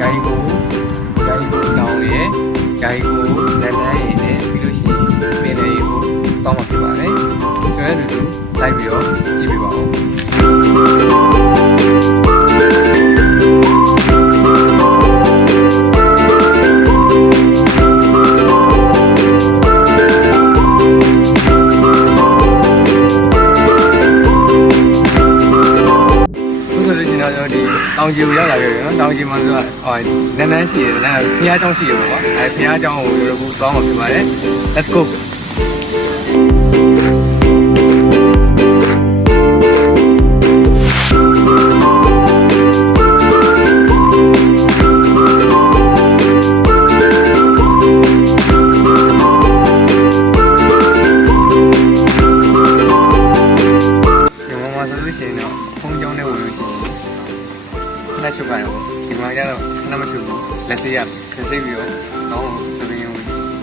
ဂိုင်းကိုတောင်းရဲဂိုင်းကိုနန်းနန်းရည်နဲ့ပြီးလို့ရှိရင်ပင်လေးကိုတောင်းမှာဖြစ်ပါတယ်ကျွန်တော်တို့လိုက်ပြီးတော့ကြည့်ပြပါဦးတောင်ကြီးကိုရောက်လာပြီနော်တောင်ကြီးမှာဆိုတော့နန်းနန်းရှိတယ်နန်းဖျားเจ้าရှိတယ်ပေါ့ဖျားเจ้าကိုတို့အခုတောင်းမှာဖြစ်ပါတယ် let's go လက်ချုပ်ပါတော့ဒီမှာကျတော့ခဏမချုပ်ဘူးလက်စေးရလက်စေးပြီးတော့ကောင်းသပင်းကို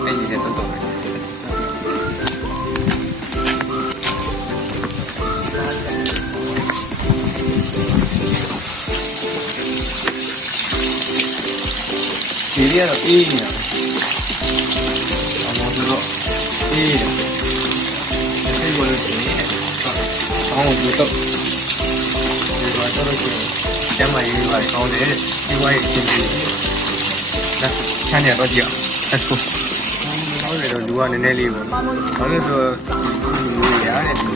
အဲ့ဒီနဲ့တော့တော့ပဲဒီရတော့အေးနေတာအမောတော့အေးတယ်စိတ်ဝင်လို့ရှိရင်အောင်းဘူးတော့ဒီမှာတော့ကျမ်းမာရေးပါကောင်းတယ်ဒီဝိုင်းအချင်းချင်းလာချမ်းရတော့ကြည့်အောင် let's go ဟုတ်တယ်တော့လူကနည်းနည်းလေးပေါ့ဘာလို့ဆိုဒီရတဲ့ဒီ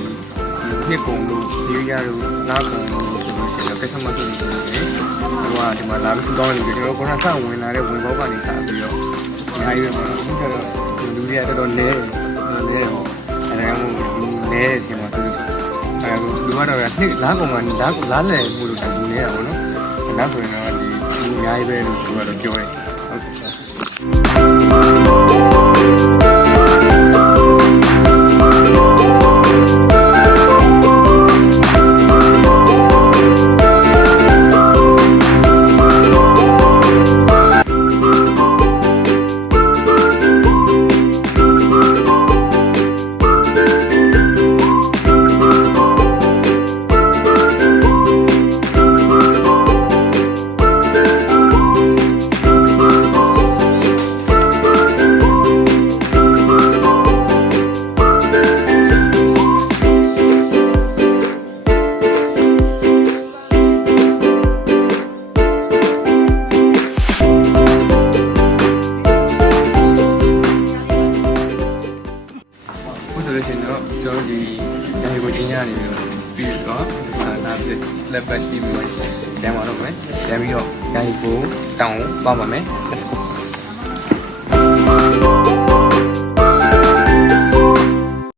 နှစ်ကုံလို့ဒီရလို့နားကုံလို့ဆိုလို့ရှိရင်ကက်ဆမတ်ဆိုလို့ရှိရင်ဒီမှာလာပြီးတောင်းနေပြီကျွန်တော်ကစဝင်လာတဲ့ဝင်ပေါက်ကနေစပြီးတော့အများကြီးပဲပေါ့အခုကျတော့လူတွေကတော်တော်လဲတော့အဲဒါကလဲတယ်ဒီမှာသူလူကတော့နှစ်လားကုံကလားလဲမှုလို့တူနေတာပေါ့နော်နောက်ဆိုရင်တော့ဒီအများကြီးပဲလို့သူကတော့ပြောတယ်ဟုတ်ကဲ့ကျွန်တော်ဒီညကိုချင်းရနေပြီးတော့နားပြလက်ပတ်ပြီးပြီးတော့ကျန်ပါတော့မယ်ကျန်ပြီးတော့ညကိုတောင်းပါပါမယ်